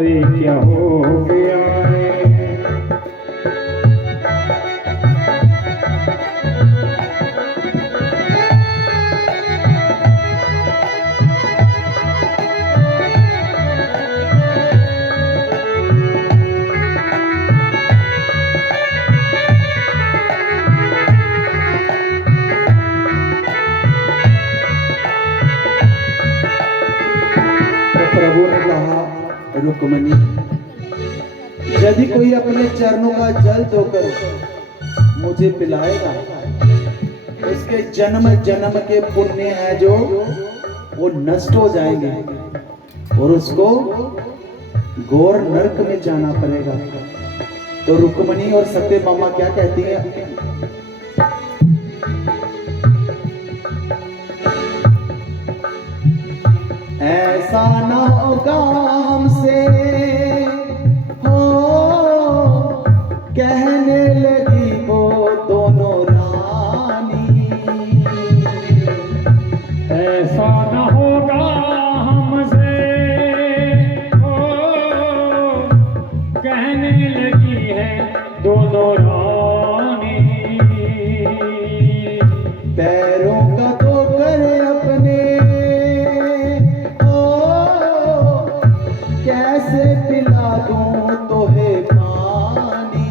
अरे क्या हो गया है। तो प्रभु ने कहा, रुक्मणी, यदि कोई अपने चरणों का जल धोकर मुझे पिलाएगा, उसके जन्म जन्म के पुण्य है जो वो नष्ट हो जाएंगे और उसको घोर नरक में जाना पड़ेगा। तो रुक्मणी और सत्यभामा क्या कहती है? ऐसा ना होगा हमसे, हो कहने लगी वो दोनों रानी। ऐसा न होगा हमसे, ओ कहने लगी है दोनों रानी। पैरों का धोकर अपने, ओ कैसे पिला दूं तोहे पानी।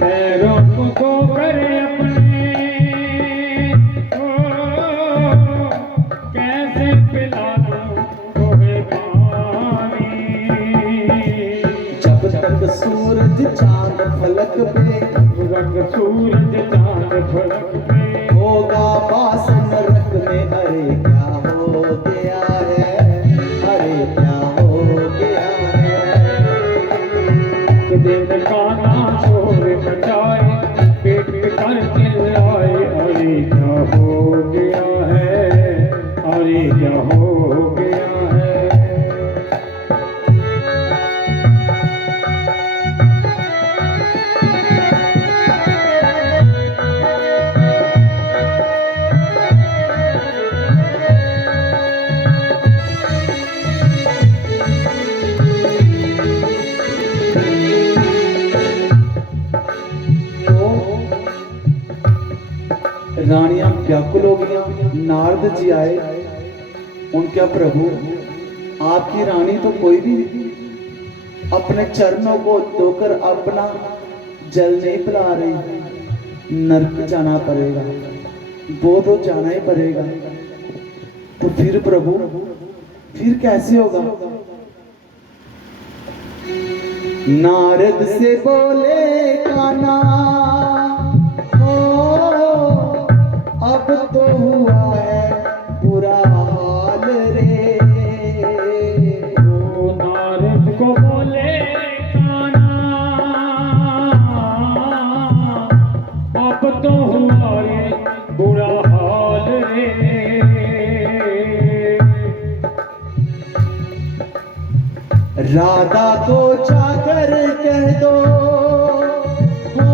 पैरों को धोकर अपने, ओ कैसे पिला दूं तोहे पानी। जब तक सूरज चांद फलक पे, रंग सूरज चांद फलक पे, होगा वास नरक में। अरे क्या हो गया है, अरे क्या हो गया है। दिन का ना शोर मचाए, पेट कर चिल्लाए, अरे क्या हो गया है, अरे क्या हो गया है। रानियां व्याकुल हो गई। नारद जी आए, उनका प्रभु आपकी रानी तो कोई भी अपने चरणों को धोकर अपना जल नहीं पिला रही, नरक जाना पड़ेगा, वो तो जाना ही पड़ेगा। तो फिर प्रभु, फिर कैसे होगा? नारद से बोले कान्हा, अब तो हुआ है बुरा हाल रे। ओ नारद को बोले कान्हा, अब तो हुआ रे बुरा हाल रे। राधा को जाकर कह दो, हो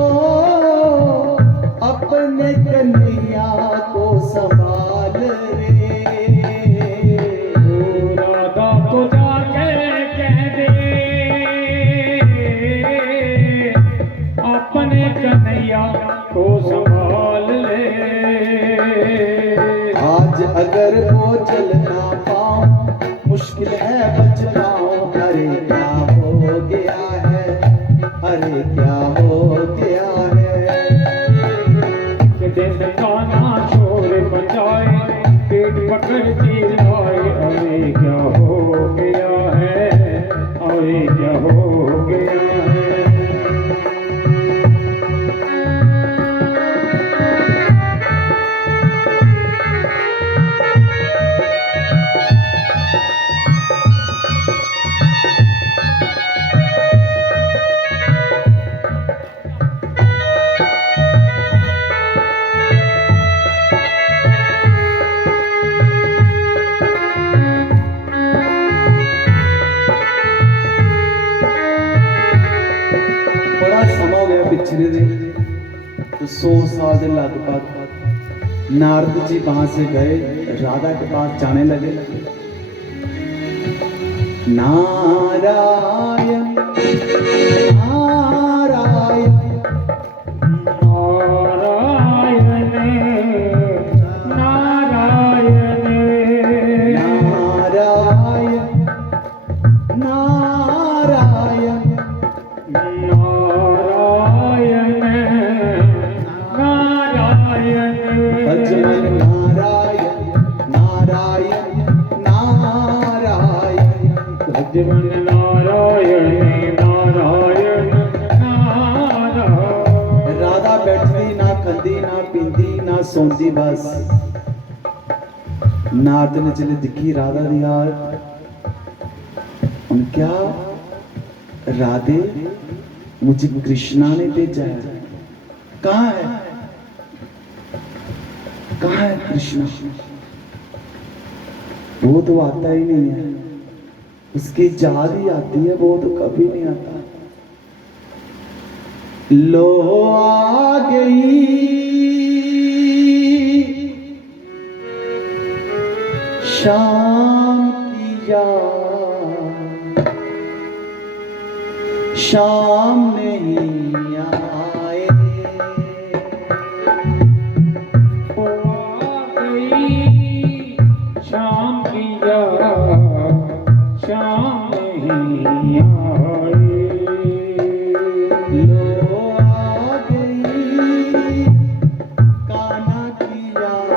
अपने कन्हैया को संभाल रे। ओ राधा को जाकर कह दे, अपने कन्हैया को संभाल ले। आज अगर वो चल ना पाऊं, मुश्किल है बच पाऊं। अरे क्या हो गया है, अरे क्या हो गया है। दिन का ना शोर मचाए, पेट पकड़ चिल्लाए, अरे क्या हो गया है, अरे क्या हो गया है। पिछले दिन तो 100 साल के लगभग नारद जी वहां से गए, राधा के पास जाने लगे। नारायण नारायण नारायण नारायण नारायण नारायण नारायण नारायण भजमन नारायण नारायण नारायण भजमन नारायण नारायण नारायण। राधा बैठदी ना खंदी ना पींदी ना सौंदी बस नारद ने चले दिखी राधा दी हाल उन क्या राधे मुझे कृष्णा ने भेजा है कहाँ है कृष्णा वो तो आता ही नहीं है उसकी याद ही आती है वो तो कभी नहीं आता लो आ गई शाम की याद शाम नहीं आए वो आ गई शाम की याद शाम नहीं आई। लो आ गई कान्हा की याद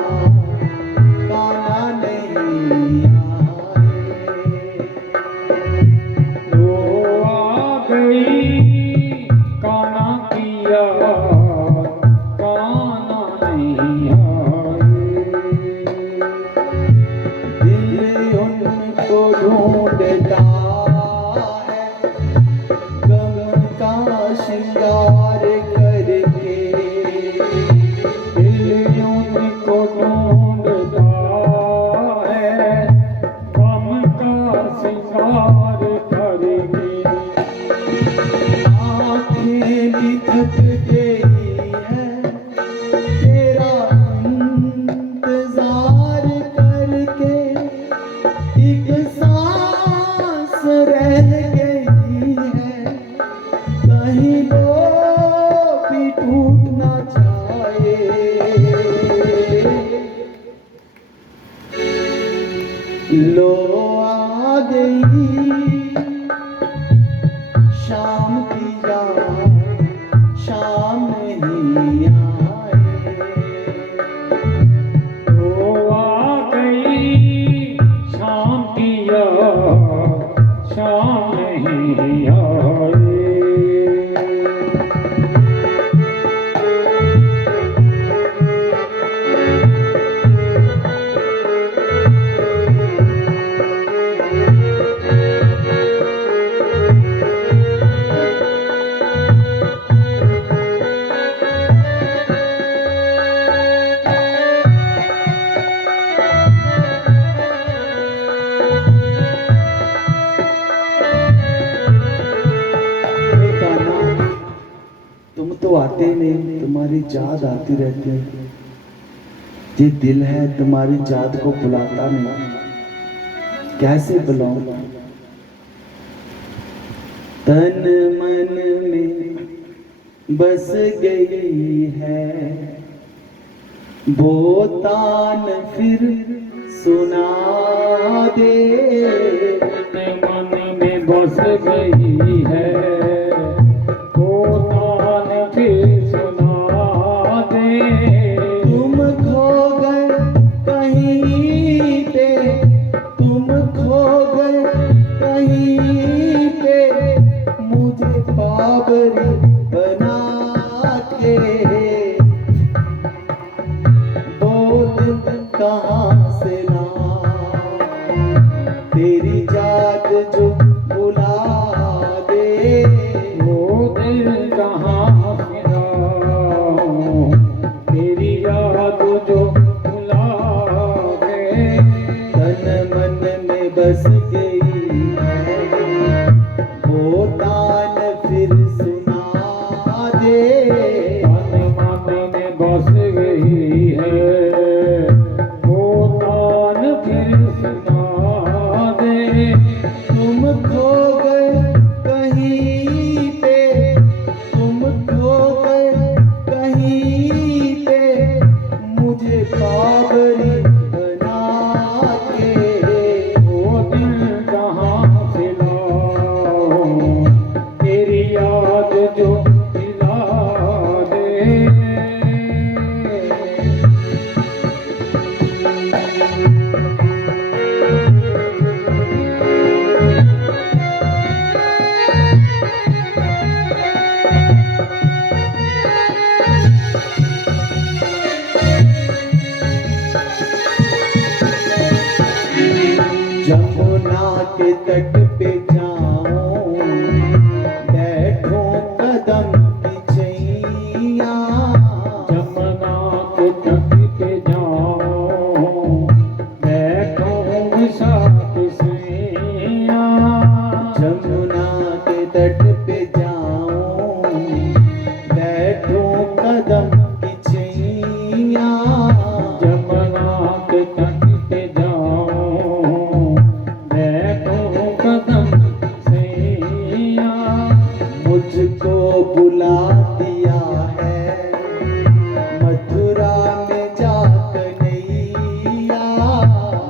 कान्हा नहीं आए वो आ गई कान्हा की याद कान्हा नहीं आई। दिल उनको ढूंढता है गम का श्रृंगार करके दिल उनको ढूंढता है गम का श्रृंगार करके। आँखें भी थक गई है तेरा इंतजार करके एक सांस रह गई है कहीं वो भी टूट ना जाए लो आ गई शाम की याद शाम नहीं आए वो आ गई शाम की याद शाम नहीं आई। हे कान्हा तुम तो आते नहीं तुम्हारी याद आती रहती है ये दिल है तुम्हारी याद को बुलाता नहीं कैसे बुलाऊं तन मन में बस गई है वो तान फिर सुना दे मन में बस गई है वो तान फिर सुना दे। तुम खो गए कहीं पे तुम खो गए कहीं पे मुझे बाबरी बना के वो दिन कहाँ से ना तेरी याद जो बुला दे वो दिल कहाँ गिरा तेरी याद जो भुला दे। तन मन में बस गई है वो तान फिर सुना दे तन मन में बस गई है वो तान फिर सुना दे। तुम के तट पे जाऊं, बैठूं कदम की छैया। जमुना के तट पे जाऊं, बैठूं साथ सैया। जमुना के तट पे जाऊं, बैठूं कदम की छैया। जमुना के तट पे जाऊं, बैठूं कदम सैया। मुझको बुला दिया है मथुरा में जा कन्हैया।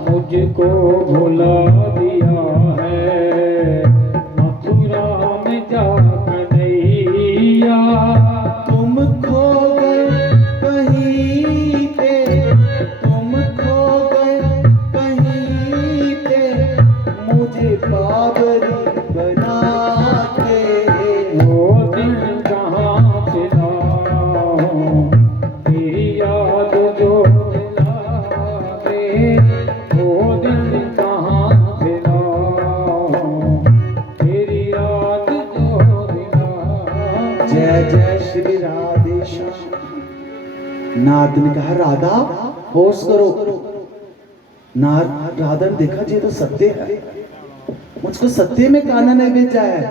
मुझको भुला दिया है मथुरा में जा कन्हैया। तुम खो गए कहीं पे, तुम खो गए कहीं पे, मुझे बाबरी बना के। वो दिन कहाँ से लाऊं, तेरी याद जो दिलावे। वो दिन कहाँ से लाऊं, तेरी याद जो दिलावे। जय जय श्री राधे श्याम। नाथ ने कहा राधा होश करो। नाथ राधा ने देखा जी तो सत्य है, मुझको सत्य में कान्हा ने भेजा है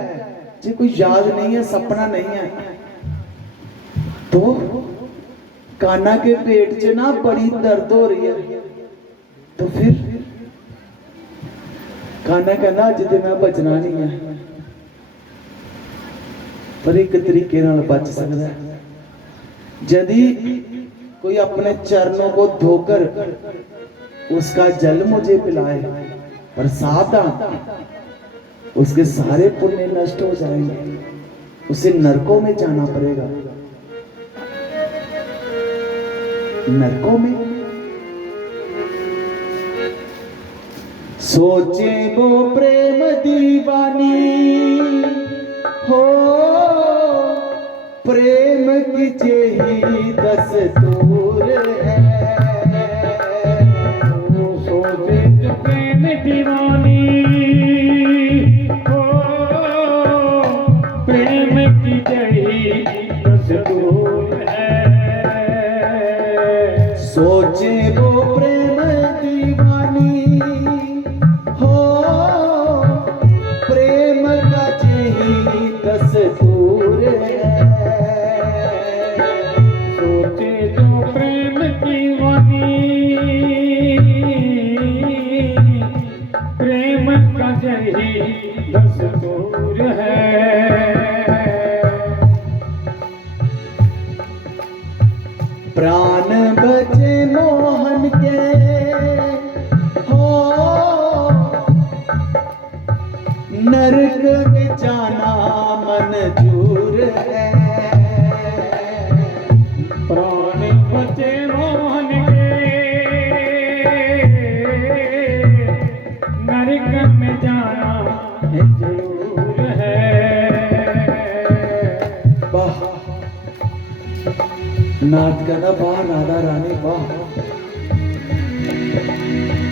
जी, कोई याद नहीं है, सपना नहीं है। तो कान्हा के पेट से ना बड़ी दर्द हो रही है। तो फिर कान्हा कहना अज ते मैं बचना नहीं है, पर एक तरीके नाल बच सकता है। यदि कोई अपने चरणों को धोकर उसका जल मुझे पिलाए, पर सावधान, उसके सारे पुण्य नष्ट हो जाएंगे, उसे नरकों में जाना पड़ेगा। नरकों में सोचे वो प्रेम दीवानी हो, प्रेम की जेही दस्तूर है। सोचे जो प्रेम दीवानी हो, प्रेम की जही दस्तूर है। सोचे वो प्रेम दीवानी हो, प्रेम का जेही दस्तूर है। सोचे जो प्रेम दीवानी, प्रेम का जही दस्तूर है। प्राण बचे मोहन के हो, नरक में जाना मंजूर है। प्राण बचे मोहन के, नरक में जाना जरूर है। वाह, नाथ कहना वाह राधा रानी वाह।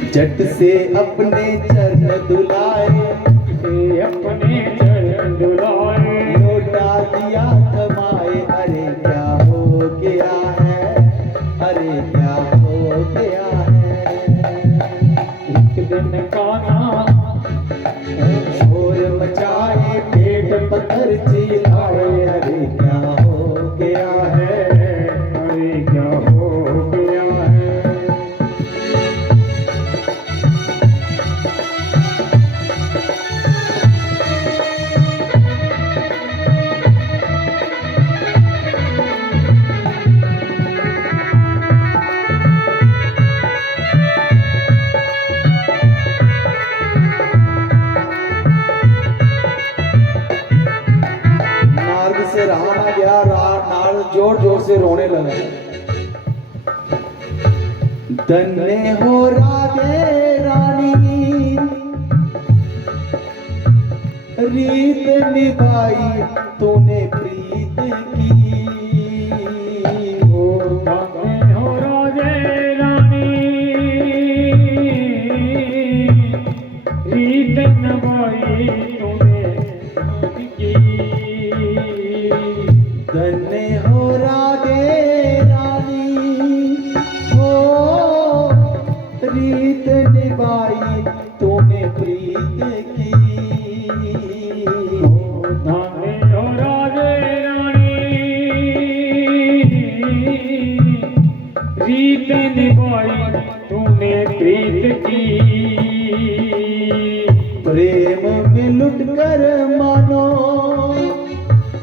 झट से अपने चरण दुलाए, से अपने चरण दुलाए। लौटा दिया थमाए, अरे क्या हो गया है, अरे क्या हो गया है। एक दिन कान्हा शोर मचाए, पेट पत्थर चिल्लाए, अरे क्या हो गया है। अरे क्या हो गया है। नारद से रहा ना गया, नारद जोर जोर से रोने लगा। धन्य हो राधे रानी, रीत निभाई तूने प्रीत की। हो धन्य हो राधे रानी, रीत निभाई प्रेम में लुट कर मानो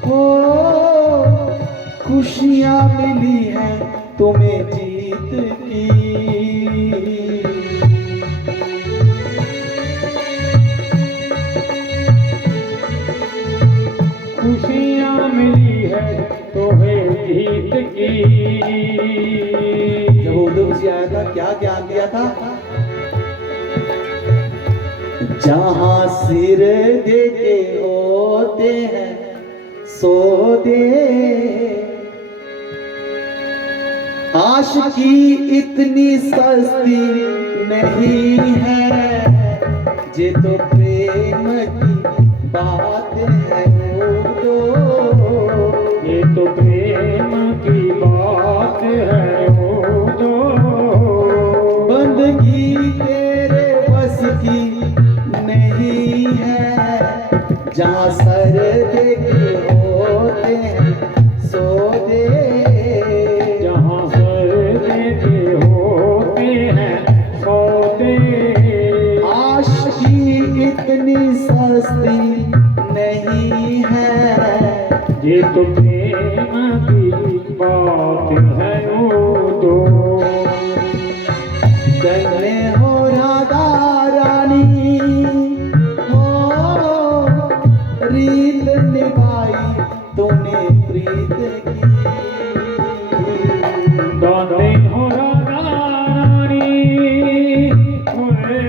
हो खुशियां मिली हैं तुम्हें जीत की। खुशियाँ मिली है तुम्हें जीत की। जब उद्धव जी आया था क्या ज्ञान दिया था? जहां सिर दे के होते हैं सो दे, आशिकी इतनी सस्ती नहीं है, ये तो प्रेम की बात है वो ये तो प्रेम की बात है वो तो। बंदगी तेरे बस की नहीं है, जहाँ सर दे के होते हैं सो दे, जहाँ सर देके होते हैं सो दे। आशिकी इतनी सस्ती नहीं है, ये तो प्रेम की बात है वो तो। गले हो राधा रानी हो रीत निभाई तूने प्रीत की। गाते हो राधा रानी ओए,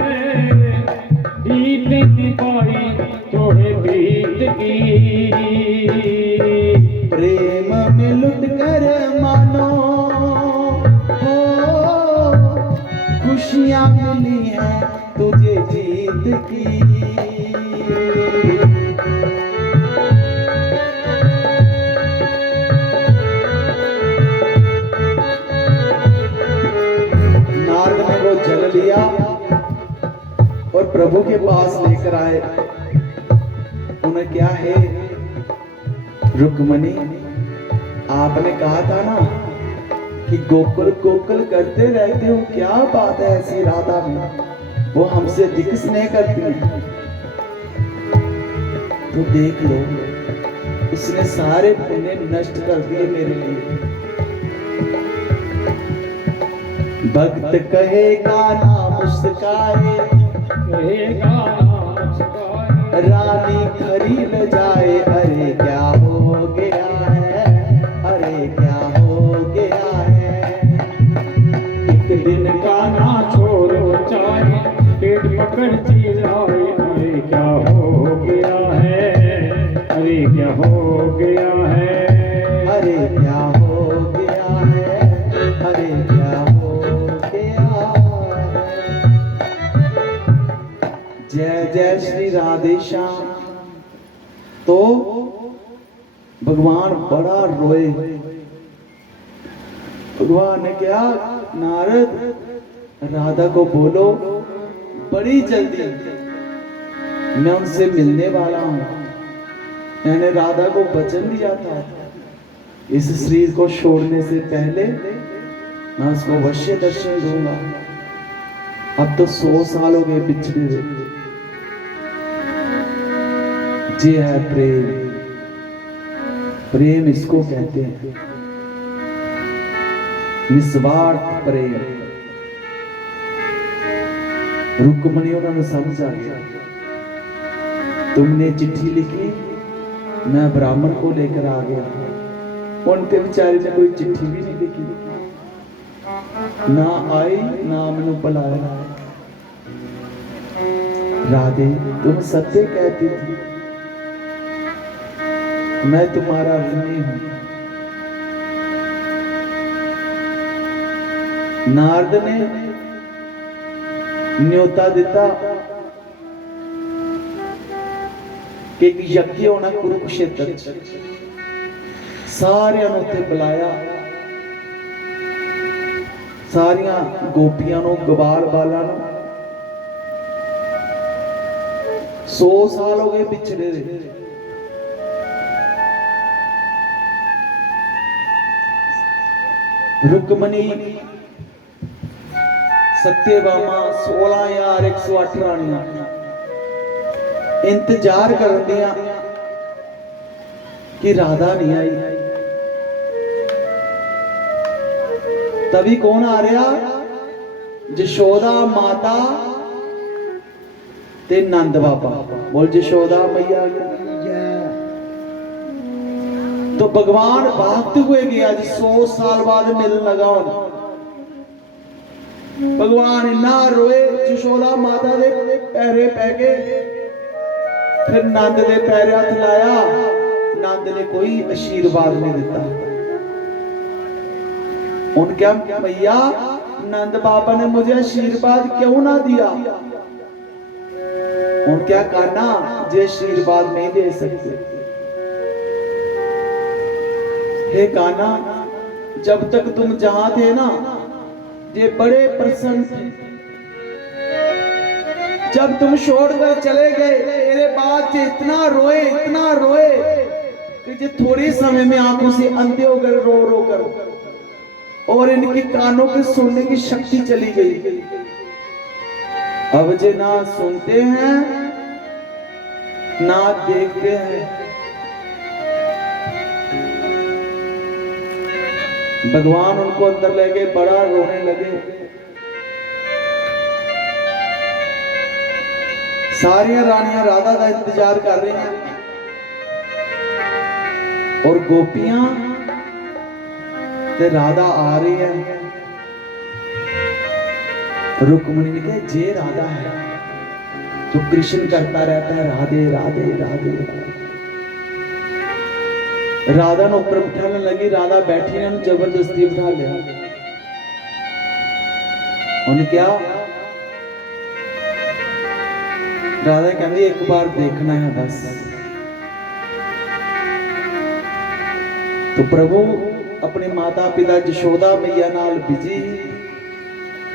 गीत निभाई तोहे प्रीत की। प्रेम में लुट कर मानो हो खुशियां मिली हैं तुझे जीत की। नारद ने वो जल लिया और प्रभु के पास लेकर आए। उन्हें क्या है, रुक्मणी आपने कहा था ना कि गोकुल गोकुल करते रहते हो, क्या बात है ऐसी राधा में, वो हमसे अधिक स्नेह करती है। तो देख लो उसने सारे पुण्य नष्ट कर दिए मेरे लिए। भक्त कहेगा ना मुस्काए, कहेगा मुस्काए, रानी खरी न जाए, अरे क्या हो गया है, अरे क्या हो गया है। एक दिन का ना छोड़ो चाहे, पेट पकड़ चिल्लाए, अरे क्या हो गया है, अरे क्या हो गया है। अरे क्या हो गया है, अरे क्या हो गया है। जय जय श्री राधे श्याम। तो भगवान बड़ा रोए। भगवान ने क्या, नारद राधा को बोलो बड़ी जल्दी मैं उनसे मिलने वाला हूं। मैंने राधा को वचन दिया था इस शरीर को छोड़ने से पहले मैं उसको अवश्य दर्शन दूंगा। अब तो 100 साल हो गए बिछड़े हुए। ये है प्रेम, प्रेम इसको कहते हैं, निस्वार्थ प्रेम। रुक्मणी उन्होंने समझ आ गया, तुमने चिट्ठी लिखी मैं ब्राह्मण को लेकर आ गया, उनके बेचारे ने कोई चिट्ठी भी नहीं लिखी, ना आई ना मैंने बुलाया। राधे तुम सत्य कहती थी, मैं तुम्हारा ऋणी हूं। नारद ने न्योता दिता कि एक यज्ञ होना कुरुक्षेत्र, सारे उत्थे बुलाया, सारिया गोपियां नो गवाल बाला नो। 100 साल हो गए पिछड़े रहे। रुक्मणी सत्यभामा 16 या 108 रानियां इंतजार कर दिया कि राधा नहीं आई। तभी कौन आ रहा? जशोदा माता ते नंद बाबा। बोल जशोदा मैया। तो भगवान भागते हुए गया। आज 100 साल बाद मिलने लगा। भगवान इन्ना रोए, जशोदा माता दे पैरे पै गए। फिर नंद दे पैरे हथ लाया, नंद ने कोई आशीर्वाद नहीं दिता। उन क्या मैया, नंद बाबा ने मुझे आशीर्वाद क्यों ना दिया? उन क्या कहना, जे आशीर्वाद नहीं दे सकते। हे कान्हा, जब तक तुम जहां थे ना, ये बड़े प्रसन्न थे। जब तुम छोड़कर चले गए, तेरे बाद ये इतना रोए कि ये थोड़े समय में आंखों से अंधे होकर रो कर, और इनके कानों के सुनने की शक्ति चली गई। अब जे ना सुनते हैं ना देखते हैं। भगवान उनको अंदर ले गए, बड़ा रोने लगे। सारियां रानियां राधा का इंतजार कर रही हैं, और गोपियां ते राधा आ रही है। रुक्मिणी ने कहा, जे राधा है जो कृष्ण करता रहता है, राधे राधे राधे राधे। राधा ने ऊपर बिठाने लगी। राधा बैठी ने जबरदस्ती बिठा लिया। उन्हें क्या, राधा कहती एक बार देखना है बस। तो प्रभु अपने माता पिता जशोदा मैया नाल बिजी।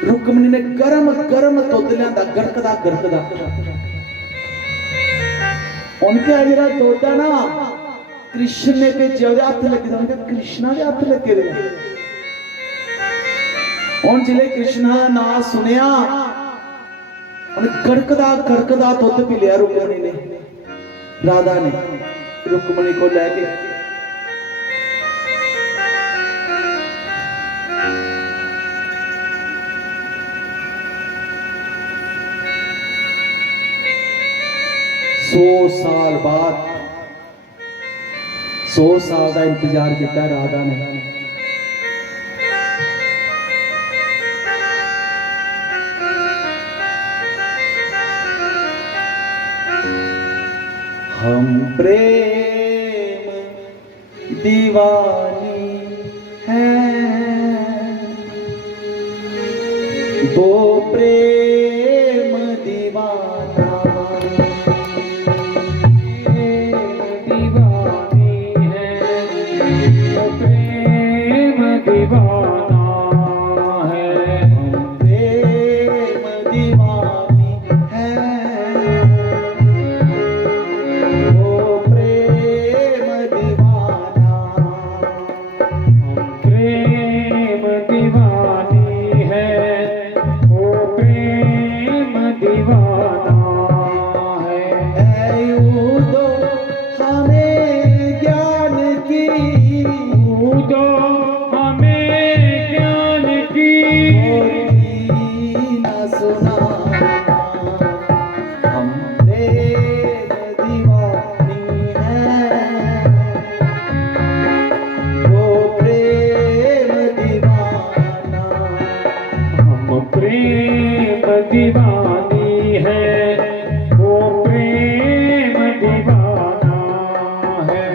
रुक्मिणी ने गरम गरम दुध लिया, गड़कदा गड़कदा। उनके जरा दुध है ना, कृष्ण ने भेजा, हथ लगे। उनके कृष्णा के हथ लगे रहे। उन जिले कृष्णा का नाम सुनिया, उन्हें गड़कदा गड़कदा दुध पी लिया। रुक्मिणी ने, राधा ने रुक्मिणी को लेके 100 साल बाद 100 साल का इंतजार किया राधा ने। हम प्रेम दीवानी हैं, वो प्रेम दीवाना, दीवानी है, वो प्रेम दीवाना है। हम प्रेम दीवानी हैं, वो प्रेम दीवाना। हम प्रेम दीवानी है, वो प्रेम दीवाना है। यूदो हमें ज्ञान की, यूदो हमें ज्ञान की, न सुना। हम प्रेम दीवानी हैं, वो प्रेम दीवाना। हम प्रेम दीवानी है, वो प्रेम दीवाना है।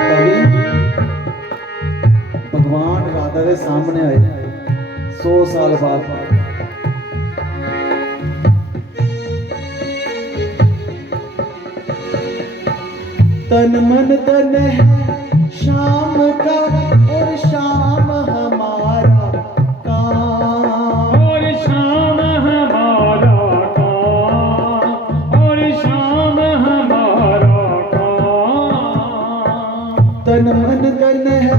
तभी भगवान राधा के सामने आए 100 साल बाद। तन मन तन है शाम का, और शाम हमारा काम। और शाम हमारा काम, और शाम हमारा तन मन तन है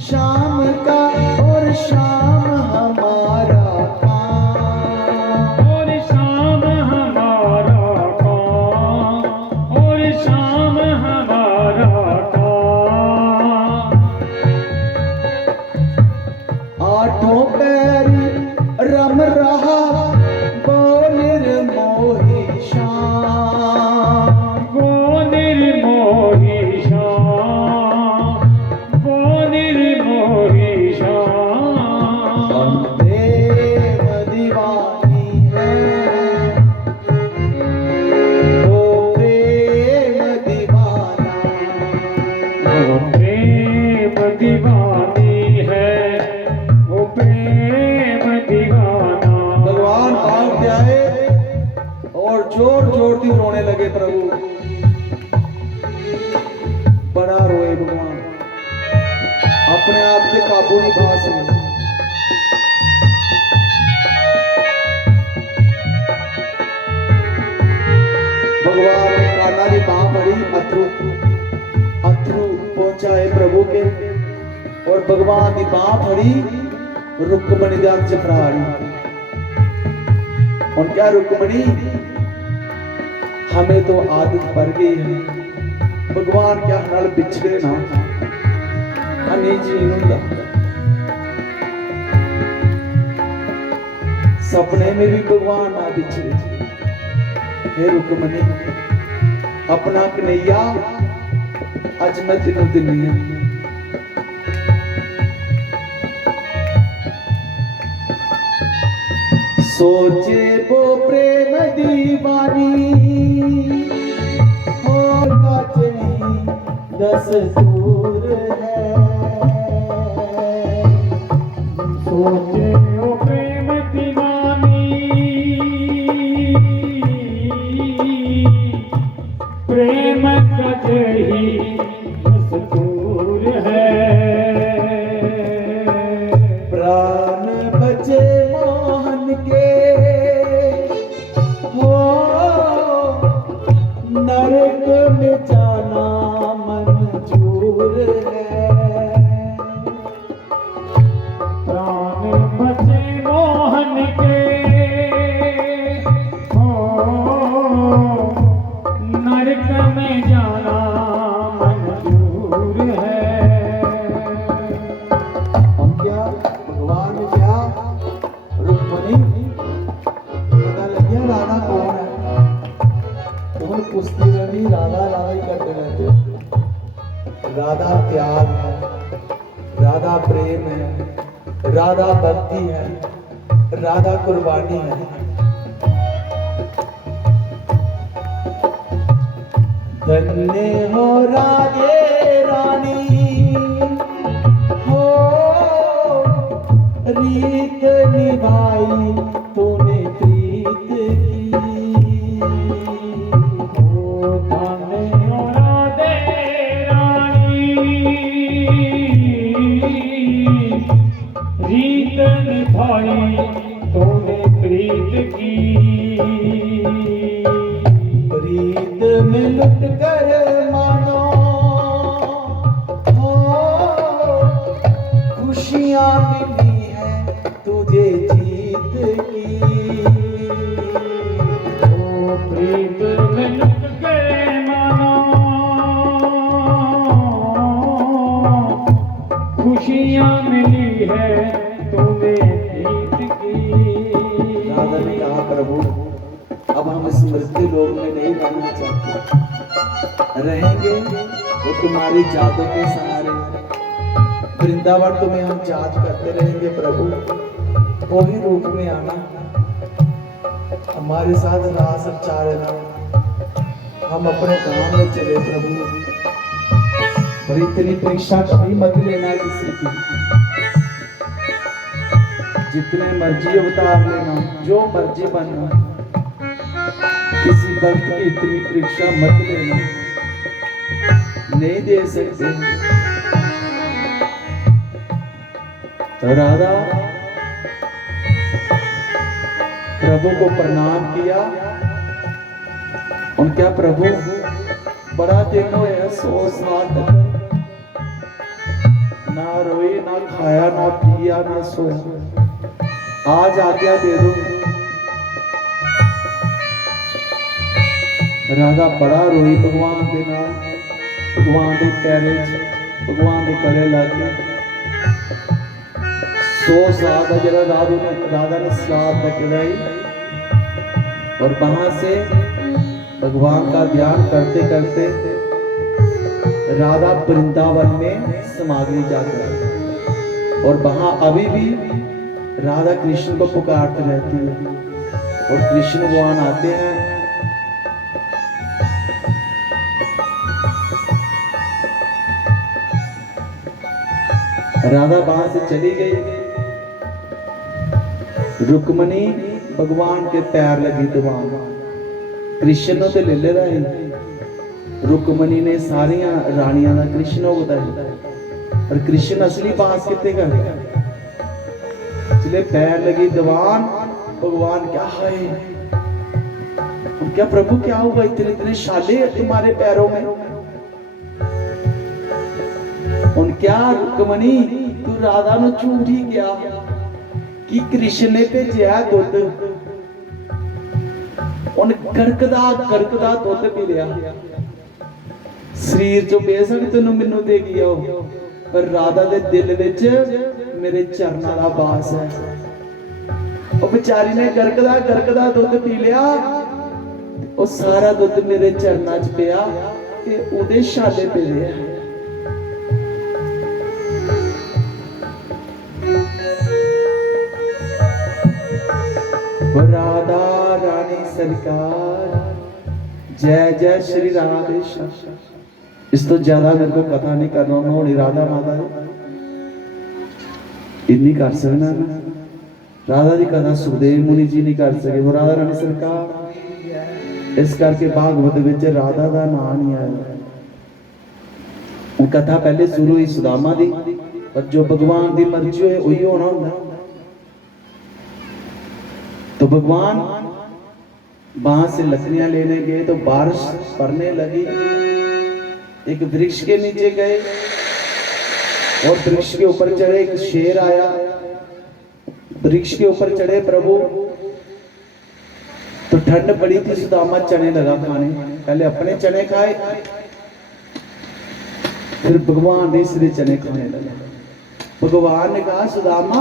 शाम का और शाम हमारा काम। और शाम हमारा काम, और शाम हमारा काम। आठों पैरी रम रहा वो निर्मोही शाम। वो निर्मोही शाम, वो निर्मोही शाम। प्रेम दीवानी है वो प्रेम दीवाना। वो प्रेम दीवानी है, वो प्रेम दीवाना। भगवान भाग के आए और जोर जोर दी रोने लगे। प्रभु बड़ा रोए भगवान, अपने आप पे काबू नहीं पा सके। भगवान ने कान्हा की बांह पड़ी, अथरू अथरू पहुंचा है प्रभु के, और भगवान की बांह पड़ी रुक्मणी दे हत्थ च फड़ाई। और क्या रुक्मणी, हमें तो आदत पड़ गई है भगवान क्या नाल बिछड़े ना अने जीन हुंदा। सपने में भी भगवान ना बिछड़े। हे रुक्मणी अपना कन्हैया अज मैं तेनू दिन्नी हां। सोचे वो प्रेम दीवानी होगा नहीं दस्तूर है। सोचे वो प्रेम दीवानी, प्रेम का ही दस्तूर है। प्राण बचे मोहन के हो नरक में जाना मंजूर है। प्राण बचे मोहन के हो नरक में जाना मंजूर है। हम क्या भगवान ने क्या रुक्मणी पता लग गया राधा कौन है। कौन कुश्ती में भी राधा राधा ही करते रहते। राधा त्याग है, राधा प्रेम है, राधा भक्ति है, राधा कुर्बानी है। धन्य हो राधे रानी हो रीत निभाई तूने प्रीत की। ओ धन्य हो राधे रानी, रीत निभाई तूने प्रीत की। प्रीत में लुट कर मानो हो खुशियां मिली है तुझे जीत की। ओ प्रीत में लुट गए मानो, खुशियां मिली है तुम्हें प्रीत की। राधा ने कहा प्रभु अब हम इस मृत्यु लोक में नहीं रहना चाहते, रहेंगे वो तुम्हारी जादू के सहारे। वृंदावन तुम्हें हम याद करते रहेंगे प्रभु, वही रूप में आना, हमारे साथ रास चारना। हम अपने गांव में चले प्रभु, और इतनी परीक्षा कभी मत लेना किसी की। जितने मर्जी अवतार लेना, जो मर्जी बनना, किसी भक्त की इतनी परीक्षा मत लेना, नहीं दे सकते। तो राधा प्रभु को प्रणाम किया। और क्या प्रभु बड़ा देखो है 100 साल तक ना रोई, ना खाया, ना पिया, ना सोया। आज आज्ञा दे दो। राधा बड़ा रोई भगवान के नाल, भगवान के पैरे च, भगवान के गले लग गए। 100 साल का जरा राधा ने श्राप लगाई और वहां से भगवान का ध्यान करते करते राधा वृंदावन में समा गई जाकर। और वहां अभी भी राधा कृष्ण को पुकारते रहती है और कृष्ण भगवान आते हैं। राधा वहां से चली गई। रुक्मणी भगवान के पैर लगी दबान। कृष्ण तो ले ले रहा है। रुक्मणी ने सारिया रानियां का कृष्ण को बताया और कृष्ण असली पास कितने कर चले पैर लगी दबान। भगवान क्या है, क्या प्रभु क्या होगा, इतने इतने शाले तुम्हारे पैरों में। उन क्या रुक्मणी तू राधा नु झूठ ही गया कि कृष्ण ने भेजा दुध। उन गड़कदा दुध पी लिया। शरीर चो बेशक तेन मैनू दे गया पर राधा दे दिल विच मेरे चरणा दा वास है। वो बेचारी ने गड़कदा दुध पी लिया। वो सारा दुध मेरे चरणा च पिया ते उदे शाले पे लिया। राधा रानी सरकार जय जय श्री राधे श्याम। इस तो ज्यादा मेरे को कथा नहीं करना होनी। राधा माता इतनी कर सकना ना। राधा की कथा सुखदेव मुनि जी नहीं कर सके, वो राधा रानी सरकार। इस करके भागवत विच राधा का नाम नहीं आया। कथा पहले शुरू हुई सुदामा दी, पर जो भगवान की मर्जी होए वही होना होता। तो भगवान वहां से लकड़ियां लेने गए तो बारिश पड़ने लगी। एक वृक्ष के नीचे गए और वृक्ष के ऊपर चढ़े। एक शेर आया, वृक्ष के ऊपर चढ़े प्रभु। तो ठंड पड़ी थी, सुदामा चने लगा खाने। पहले अपने चने खाए, फिर भगवान ने इसलिए चने खाने लगा। भगवान ने कहा सुदामा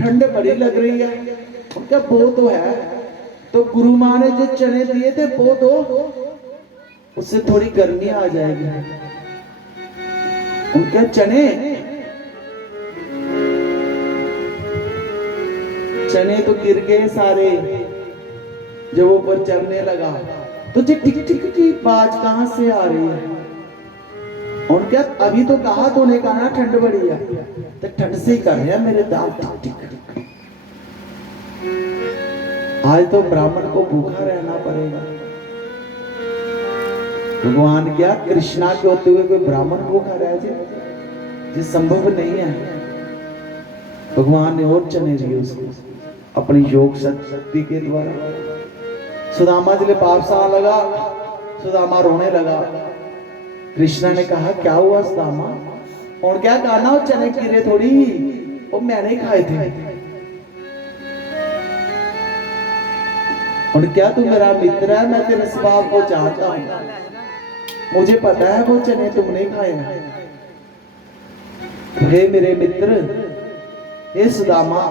ठंड बड़ी लग रही है। क्या बो तो है, तो गुरु माँ ने जो चने दिए थे बो दो, उससे थोड़ी गर्मी आ जाएगी। उनके चने तो गिर गए सारे। जब वो ऊपर चढ़ने लगा तो टिक टिक टिक की आवाज कहां से आ रही है। उनके अभी तो कहा तूने कहा ठंड बड़ी है, तो ठंड से ही कर रहे हैं मेरे दांत टिक टिक। आज तो ब्राह्मण को भूखा रहना पड़ेगा। भगवान क्या कृष्णा के होते हुए कोई ब्राह्मण भूखा रह जाए, ये संभव नहीं है। भगवान ने और चने दिए उसको अपनी योग शक्ति के द्वारा। सुदामा जिले वापस आ लगा, सुदामा रोने लगा। कृष्णा ने कहा क्या हुआ सुदामा? और क्या कहना, वो चने गिरे थोड़ी, वो मैंने खाए थे। और क्या तू मेरा मित्र है, मैं तेरे स्वभाव को जानता हूं, मुझे पता है वो चने तुमने खाए हैं। हे मेरे मित्र, हे सुदामा,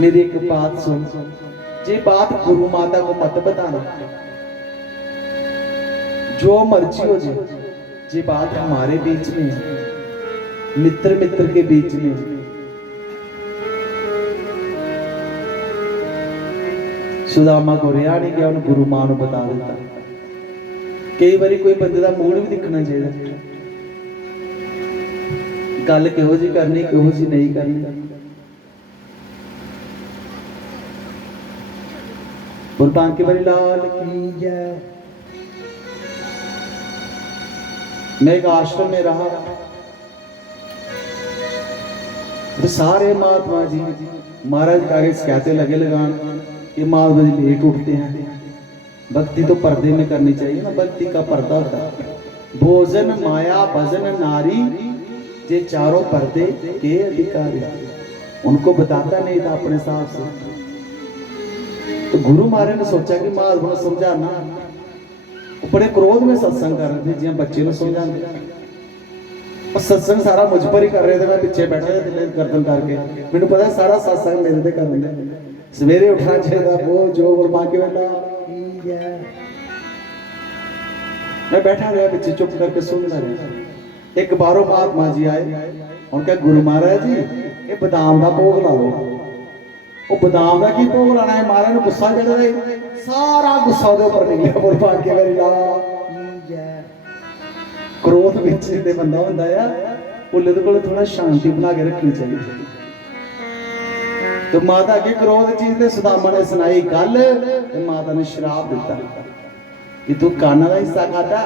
मेरी एक बात सुन। ये बात गुरु माता को मत बताना, जो मर्जी हो जाए। ये बात हमारे बीच में है, मित्र मित्र के बीच में। सुदामा को रिया नहीं गया, उन्हें गुरु मां को बता देता। कई बारी कोई बंदे का मूड भी दिखना चाहिए, गल किहो जी करनी किहो जी नहीं करनी। कुर्बान के बारी लाल की जय। मैं एक आश्रम में रहा, तो सारे महात्मा जी महाराज आगे शिकायतें लगे लगान कि महात्मा जी लेट उठते हैं। भक्ति तो पर्दे में करनी चाहिए ना, भक्ति का पर्दा होता है। भोजन माया भजन नारी ये चारों पर्दे के अधिकारी, उनको बताता नहीं था अपने हिसाब से। तो गुरु महाराज ने सोचा कि महाराज को समझाना, बड़े क्रोध में सत्संग कर रहे थे जिया बच्चे को समझाते, और सत्संग सारा मुझ पर ही कर रहे थे। मैं पीछे बैठा था दिल गर्दन करके, मैंने पता है सारा सत्संग मेरे से कर रहे। सवेरे उठना चाहिए वो जो बोल मां के बेटा, मैं बैठा रहा पीछे चुप करके सुन रहा। एक बारों महात्मा जी आए, उनका गुरु महाराज जी ये बादाम का भोग ला लो। वो बादाम का की भोग लाना है, महाराज ने गुस्सा चढ़ रहे, सारा गुस्सा उसके ऊपर निकलिया। बोल मां के बेटा, क्रोध विच ते बंदा हुंदा है, उल्ले तो थोड़ा शांति बना के रखनी चाहिए। तो माता के क्रोध चीज ने सुदामा ने सुनाई गल, तो माता ने श्राप दिता कि तू काना का हिस्सा खाता,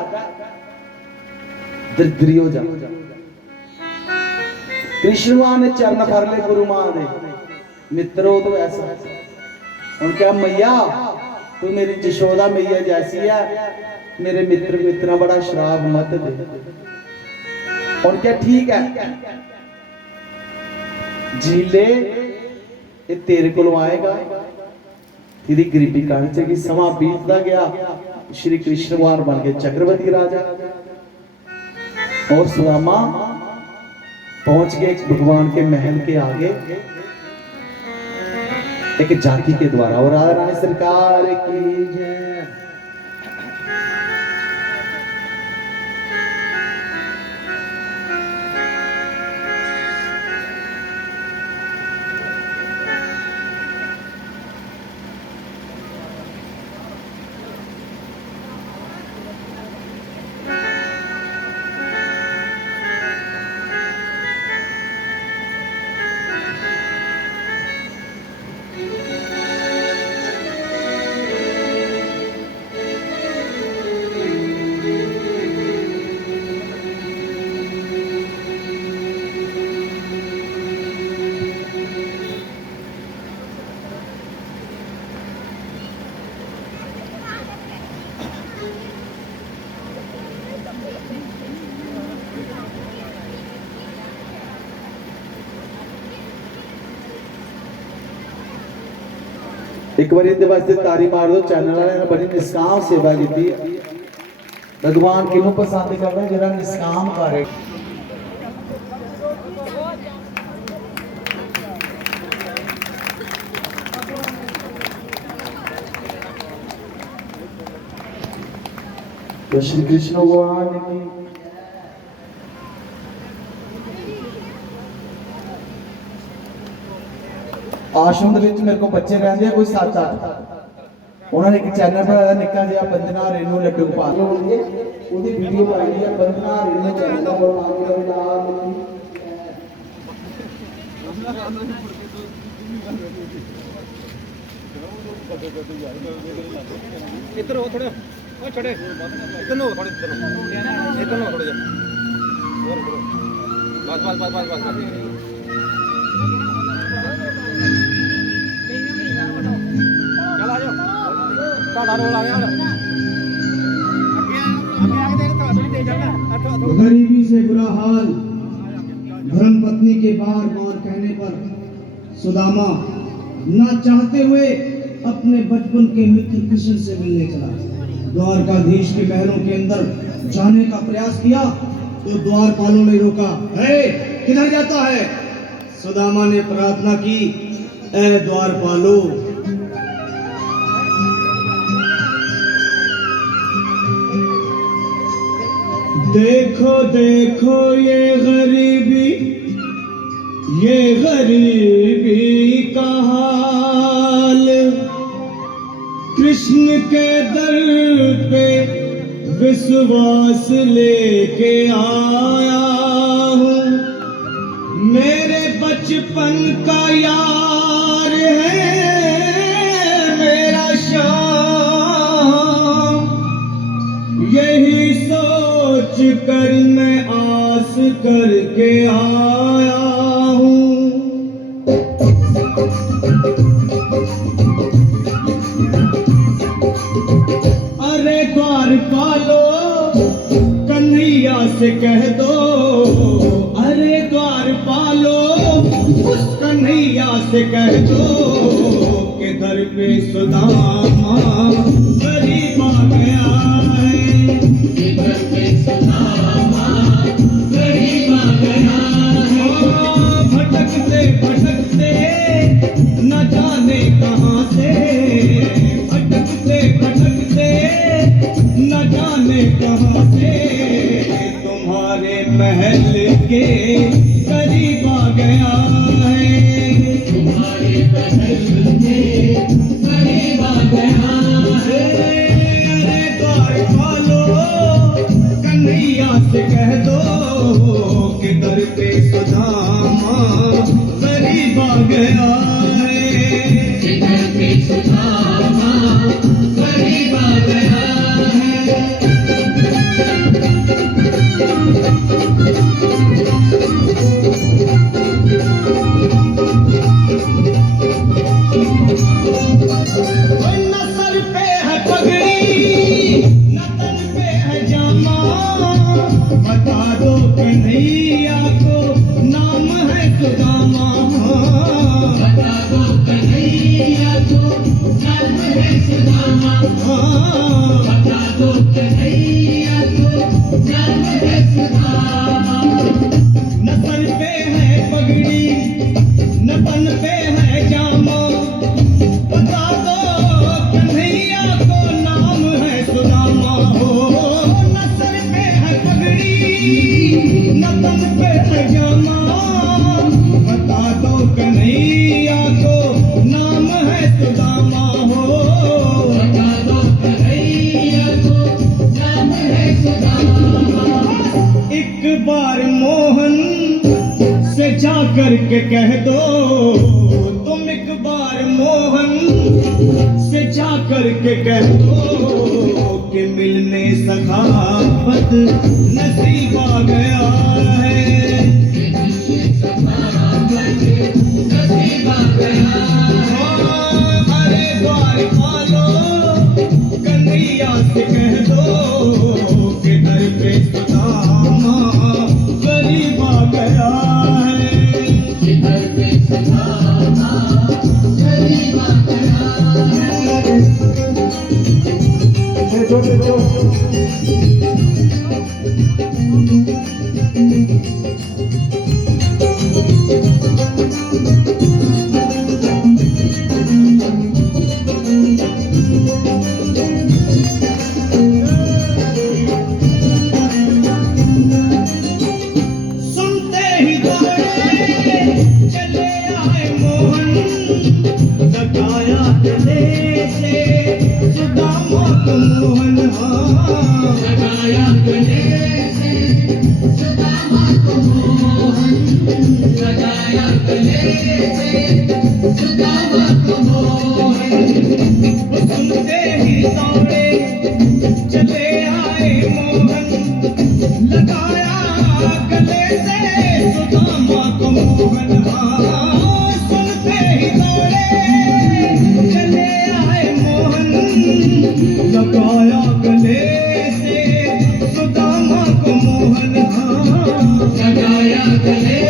दरिद्री हो जा। कृष्ण भगवान ने चरण फर ले गुरु मां दे, मित्रो तो ऐसा। उनका मैया तू मेरी जशोदा मैया जैसी है, मेरे मित्र को इतना बड़ा श्राप मत दे। उनका ठीक है जीले, ये तेरे को आएगा, तेरी गरीबी काट जाएगी। समा बीतता गया, श्री कृष्ण भगवान बन गए चक्रवर्ती राजा, और सुदामा पहुंच गए भगवान के महल के आगे एक जाति के द्वारा। और राधा रानी सरकार की जय। एक बार इन वास्ते तारी मार दो, चैनल वाले ने बड़ी निष्काम सेवा की। भगवान किनू पसंद कर रहे जरा निष्काम करे। तो श्री कृष्ण भगवान की आश्रम मेरे को बच्चे रहते कोई 7-8, उन्होंने एक चैनल बनाया निक्का जिहा बंदना रेनू लड्डू गोपाल, ਉਹਦੀ ਵੀਡੀਓ ਪਾਈ ਹੈ बंदना रेनू चैनल का इधर हो थोड़े, ओ छोटे इधर नो थोड़े, इधर नो थोड़े और बस बस बस बस बस चल आ जाओ, साडा रोल आ गया। गरीबी से बुरा हाल, धर्म पत्नी के बार बार कहने पर सुदामा न चाहते हुए अपने बचपन के मित्र कृष्ण से मिलने चला। द्वारकाधीश के महलों के अंदर जाने का प्रयास किया तो द्वारपालों ने रोका। हे, किधर जाता है? सुदामा ने प्रार्थना की, ऐ द्वारपालो, देखो देखो ये गरीबी का हाल, कृष्ण के दर पे विश्वास लेके आया हूँ। मेरे बचपन का यार है मेरा श्याम, यही सोच कर मैं आस करके आया हूँ। अरे द्वारपालो, कन्हैया से कह दो, अरे से कह दो कि दर पे सुदामा गरीब आ गया है, कि दर पे सुदामा गरीब आ गया है। भटकते भटकते न जाने कहाँ से, भटकते भटकते न जाने कहाँ से तुम्हारे महल के करीब आ गया है, तुम्हारे महल के करीब आ गया है। अरे द्वार खोलो कन्हैया से कह दो कि दर पे सुदामा करीब आ गया है, कि दर पे सुदामा करीब आ गया है। न सर पे है पगड़ी न तन पे है जामा, बता दो कन्हैया को नाम है सुदामा, बता दो कन्हैया को नाम है सुदामा, बता दो कन्हैया को नाम है सुदामा। न सर पे है पगड़ी न तन पे है जामा, बता दो कन्हैया को नाम है सुदामा हो। न सर पे है पगड़ी न तन पे है जामा, बता दो कन्हैया को नाम है सुदामा हो, बता दो कन्हैया को नाम है सुदामा। एक बार मोहन से जा करके कह दो, तुम एक बार मोहन से जा करके कह दो कि मिलने सखावत नसीब आ गया है, नसीब आ गया है। अरे द्वार खोलो कन्हैया से कह दो कि दर पे सुदामा करीब आ गया है, कि दर पे सुदामा करीब आ गया है। सुनते ही दौड़े चले आए मोहन, लगाया गले से सुदामा को मोहन, लगाया गले से सुदामा को मोहन, लगाया गले से सुदामा को मोहन। सुनते ही दौड़े चले आए मोहन, लगाया गले से सुदामा को मोहन। सुनते ही दौड़े चले आए मोहन, लगाया गले से सुदामा को मोहन, लगाया गले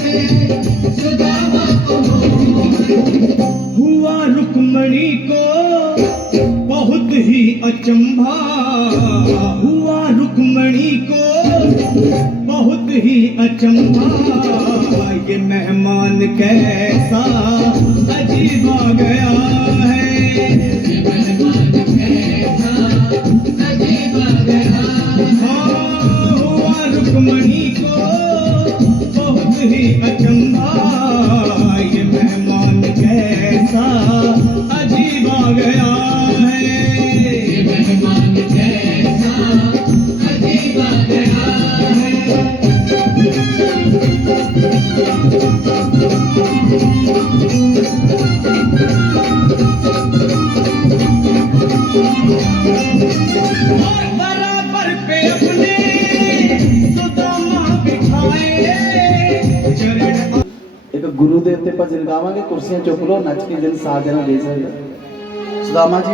से सुदामा को मोहन। हुआ रुक्मणी को बहुत ही अचंभा, हुआ रुक्मणी को बहुत ही अचंभा, ये मेहमान कैसा अजीब आ गया है, ये मेहमान कैसा अजीब आ गया है। हुआ रुक्मणी को बहुत ही अचंभा, ये मेहमान कैसा अजीब आ गया है, ये मेहमान कैसा अजीब आ गया है। और बराबर पे अपने सुदामा बिठाए चरण। एक गुरुदेव ते भजन गावांगे, कुर्सियां चुक लो, नच के जन साजन दे सकदे। सुदामा जी